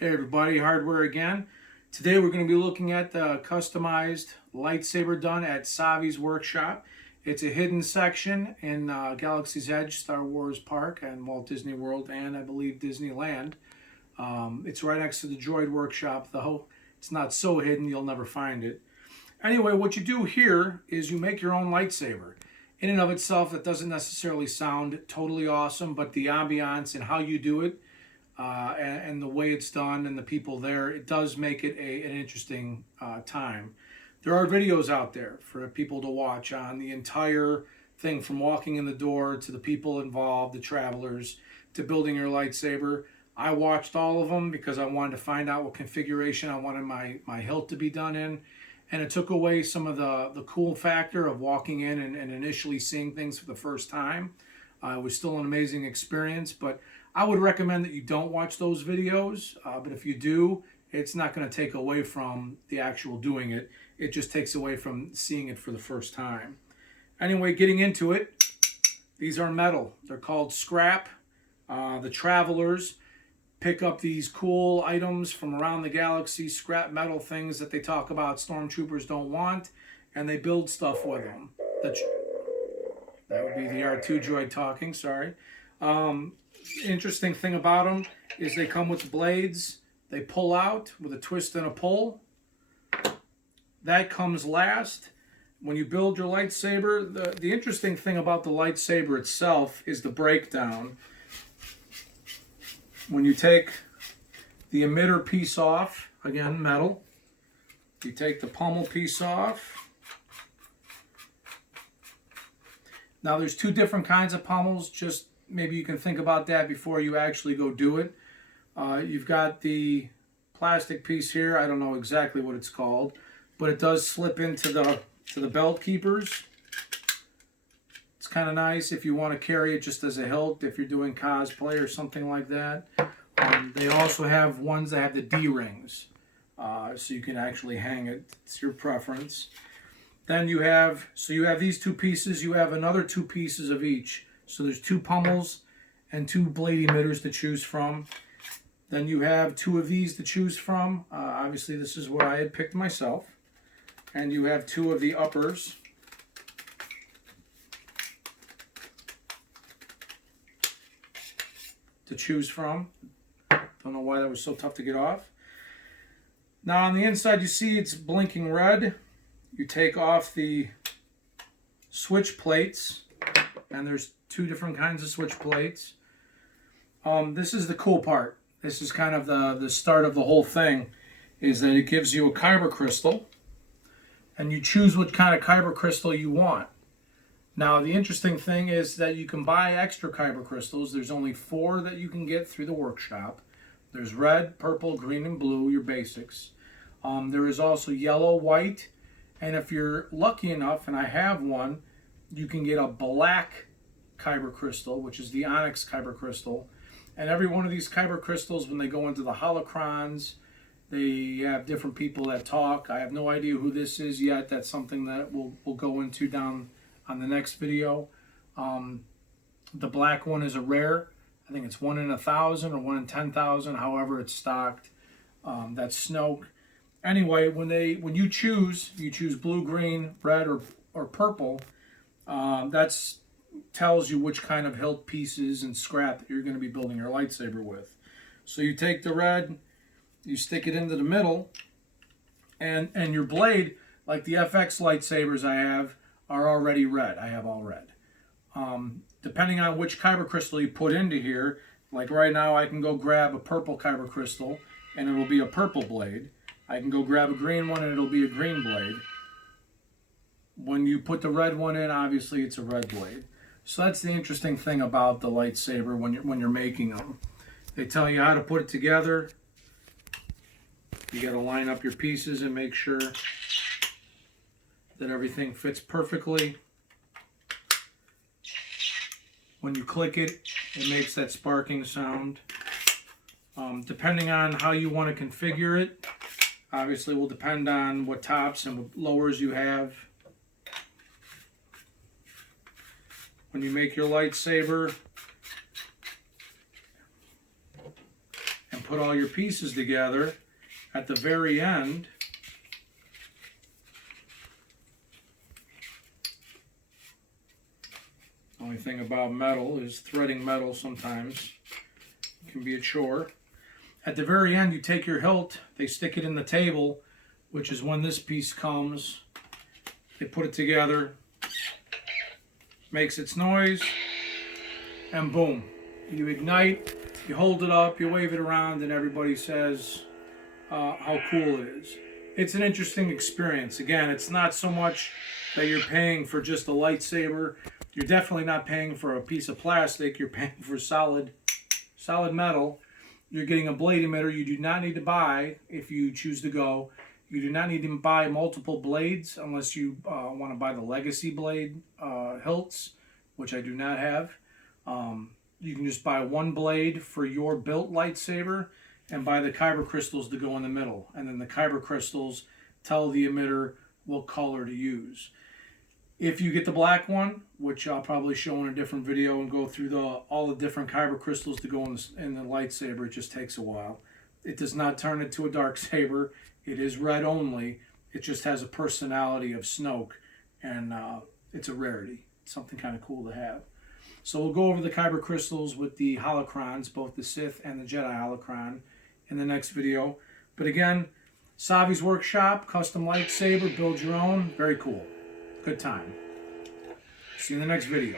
Hey everybody, Hardware again. Today we're going to be looking at the customized lightsaber done at Savi's workshop. It's a hidden section in Galaxy's Edge, Star Wars Park, and Walt Disney World, and I believe Disneyland. It's right next to the Droid Workshop, though. It's not so hidden you'll never find it. Anyway, what you do here is you make your own lightsaber. In and of itself, that doesn't necessarily sound totally awesome, but the ambiance and how you do it, and the way it's done and the people there, it does make it an interesting time. There are videos out there for people to watch on the entire thing, from walking in the door to the people involved, the travelers, to building your lightsaber. I watched all of them because I wanted to find out what configuration I wanted my hilt to be done in. And it took away some of the cool factor of walking in and initially seeing things for the first time. It was still an amazing experience, but I would recommend that you don't watch those videos. But if you do, it's not going to take away from the actual doing it. It just takes away from seeing it for the first time. Anyway, getting into it, these are metal. They're called scrap. The travelers pick up these cool items from around the galaxy, scrap metal things that they talk about stormtroopers don't want, and they build stuff with them. That would be the R2 droid talking, sorry. Interesting thing about them is they come with blades. They pull out with a twist and a pull. That comes last. When you build your lightsaber, the interesting thing about the lightsaber itself is the breakdown. When you take the emitter piece off, again, metal, you take the pommel piece off. Now there's two different kinds of pommels, just maybe you can think about that before you actually go do it. You've got the plastic piece here, I don't know exactly what it's called, but it does slip into the belt keepers. It's kind of nice if you want to carry it just as a hilt, if you're doing cosplay or something like that. They also have ones that have the D-rings, so you can actually hang it. It's your preference. Then you have these two pieces. You have another two pieces of each. So there's two pommels and two blade emitters to choose from. Then you have two of these to choose from. Obviously, this is what I had picked myself. And you have two of the uppers. To choose from. Don't know why that was so tough to get off. Now on the inside you see it's blinking red. You take off the switch plates, and there's two different kinds of switch plates. This is the cool part. This is kind of the start of the whole thing, is that it gives you a kyber crystal, and you choose what kind of kyber crystal you want. Now, the interesting thing is that you can buy extra kyber crystals. There's only 4 that you can get through the workshop. There's red, purple, green, and blue, your basics. There is also yellow, white, and if you're lucky enough, and I have one, you can get a black kyber crystal, which is the onyx kyber crystal. And every one of these kyber crystals, when they go into the holocrons, they have different people that talk. I have no idea who this is yet. That's something that we'll go into down on the next video. The black one is a rare. I think it's 1 in 1,000 or 1 in 10,000, however it's stocked. That's Snoke. Anyway, when you choose blue, green, red, or purple. That tells you which kind of hilt pieces and scrap that you're going to be building your lightsaber with. So you take the red, you stick it into the middle, and your blade, like the FX lightsabers I have, are already red. I have all red. Depending on which kyber crystal you put into here, like right now I can go grab a purple kyber crystal and it will be a purple blade. I can go grab a green one and it'll be a green blade. When you put the red one in, obviously it's a red blade. So that's the interesting thing about the lightsaber when you're making them. They tell you how to put it together. You got to line up your pieces and make sure that everything fits perfectly. When you click it, it makes that sparking sound. Depending on how you want to configure it, obviously will depend on what tops and what lowers you have. When you make your lightsaber and put all your pieces together, at the very end, only thing about metal is threading metal sometimes can be a chore. At the very end, you take your hilt, they stick it in the table, which is when this piece comes. They put it together, makes its noise, and boom. You ignite, you hold it up, you wave it around, and everybody says how cool it is. It's an interesting experience. Again, it's not so much that you're paying for just a lightsaber. You're definitely not paying for a piece of plastic. You're paying for solid metal. You're getting a blade emitter you do not need to buy if you choose to go. You do not need to buy multiple blades unless you want to buy the legacy blade hilts, which I do not have. You can just buy one blade for your built lightsaber and buy the kyber crystals to go in the middle. And then the kyber crystals tell the emitter what color to use. If you get the black one, which I'll probably show in a different video and go through all the different kyber crystals to go in the lightsaber, it just takes a while. It does not turn into a dark saber. It is red only. It just has a personality of Snoke, and it's a rarity. It's something kind of cool to have. So we'll go over the kyber crystals with the holocrons, both the Sith and the Jedi holocron, in the next video. But again, Savi's Workshop, custom lightsaber, build your own. Very cool. Good time. See you in the next video.